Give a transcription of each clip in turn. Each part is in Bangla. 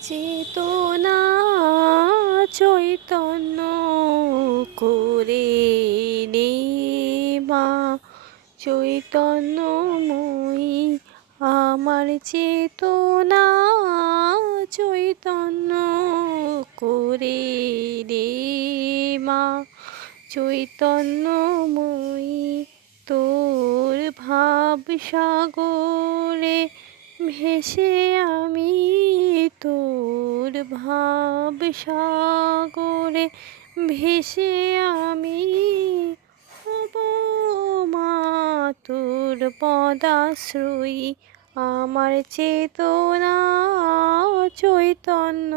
চেতনা চৈতন্য করে নে মা। চৈতন্যময়ী আমার চেতনা চৈতন্য করে মা। চৈতন্যময়ী তোর ভাব সাগরে ভেসে আমি তোর ভাব সাগরে ভেসে আমি হব মা তোর পদাশ্রয়ী। আমার চেতনা চৈতন্য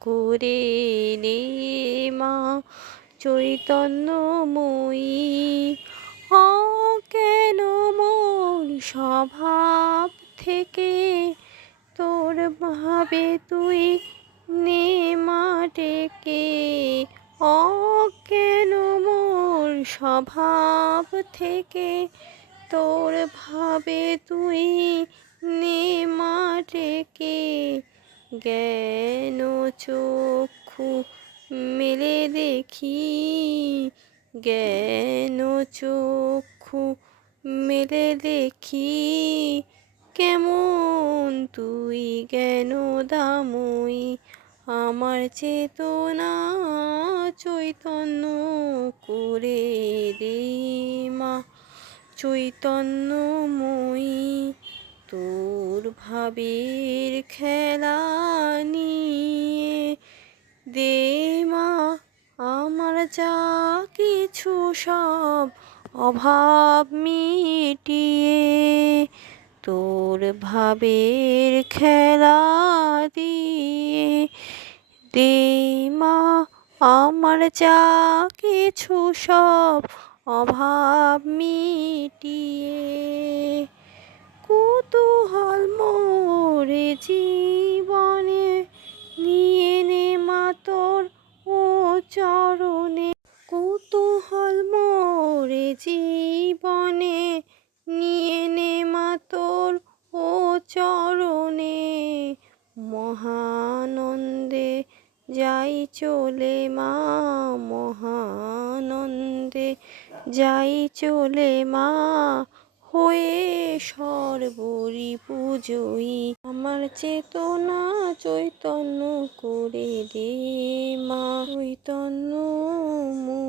করে নে মা, চৈতন্যময়ী। কেন মোর স্বভাব থেকে তোর ভাবে তুই নে মাটেকে কেন মোর স্বভাব থেকে তোর ভাবে তুই নে মাটেকে জ্ঞান চক্ষু মেলে দেখি, জ্ঞান চক্ষু মেলে দেখি। কেমন তুই কেন দামই? আমার চেতনা চৈতন্য করে দে মা। চৈতন্যময়ী, তোর ভাবের খেলা নিয়ে দে মা। আমার যা কিছু সব অভাব মিটিয়ে তোর ভাবের খেলা দিয়ে দে মা, আমার যা কিছু সব অভাব মিটিয়ে। কুতূহল মোরে জীবনে নিয়ে নে মা তোর ও চরণে। কুতূহল মোরে জীবনে যাই চলে মা মহানন্দে, যাই চলে মা হয়ে সর্বরি পুজোই আমার চেতনা চৈতন্য করে দে মা চৈতন্যময়ী